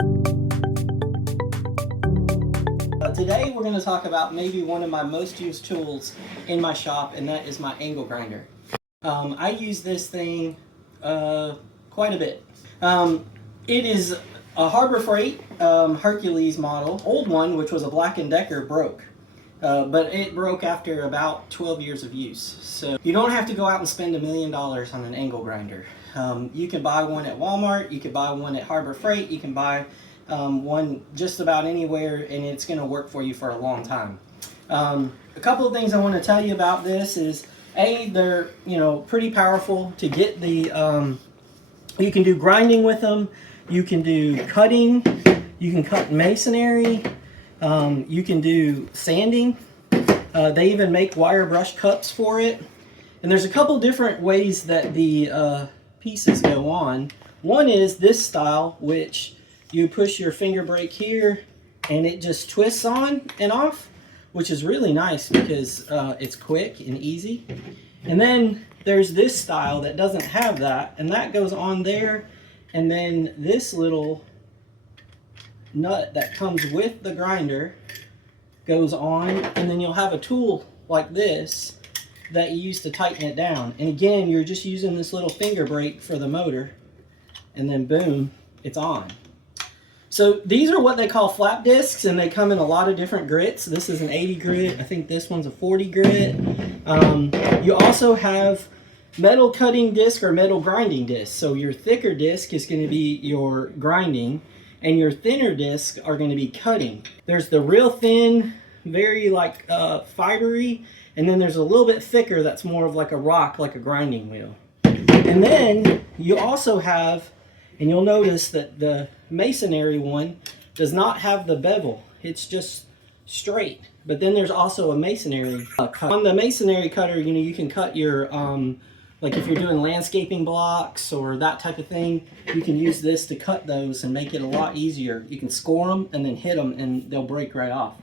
Today we're going to talk about maybe one of my most used tools in my shop, and that is my angle grinder. I use this thing quite a bit. It is a Harbor Freight Hercules model. Old one, which was a Black & Decker, broke. But it broke after about 12 years of use. So you don't have to go out and spend $1 million on an angle grinder. You can buy one at Walmart, you can buy one at Harbor Freight, you can buy one just about anywhere, and it's going to work for you for a long time. A couple of things I want to tell you about this is, they're pretty powerful to get the. You can do grinding with them. You can do cutting. You can cut masonry. You can do sanding. They even make wire brush cups for it. And there's a couple different ways that the pieces go on. One is this style, which you push your finger brake here and it just twists on and off, which is really nice because it's quick and easy. And then there's this style that doesn't have that, and that goes on there, and then this little nut that comes with the grinder goes on, and then you'll have a tool like this that you use to tighten it down. And again, you're just using this little finger brake for the motor, and then boom, it's on. So these are what they call flap discs, and they come in a lot of different grits. This is an 80 grit. I think this one's a 40 grit. You also have metal cutting disc or metal grinding disc. So your thicker disc is going to be your grinding, and your thinner discs are going to be cutting. There's the real thin, very fibery, and then there's a little bit thicker that's more of like a rock, like a grinding wheel. And then you also have, and you'll notice that the masonry one does not have the bevel. It's just straight. But then there's also a masonry cut. On the masonry cutter, you can cut your, like if you're doing landscaping blocks or that type of thing, you can use this to cut those and make it a lot easier. You can score them and then hit them and they'll break right off.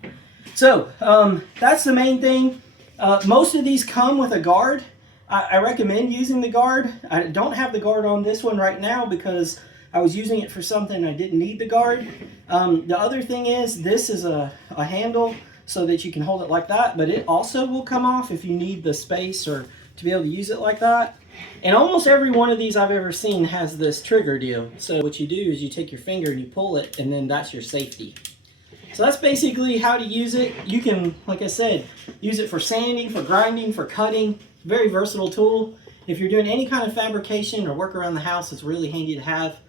So that's the main thing. Most of these come with a guard. I recommend using the guard. I don't have the guard on this one right now because I was using it for something I didn't need the guard. The other thing is, this is a handle so that you can hold it like that, but it also will come off if you need the space or to be able to use it like that. And almost every one of these I've ever seen has this trigger deal. So what you do is you take your finger and you pull it, and then that's your safety. So that's basically how to use it. You can, like I said, use it for sanding, for grinding, for cutting. Very versatile tool. If you're doing any kind of fabrication or work around the house, it's really handy to have.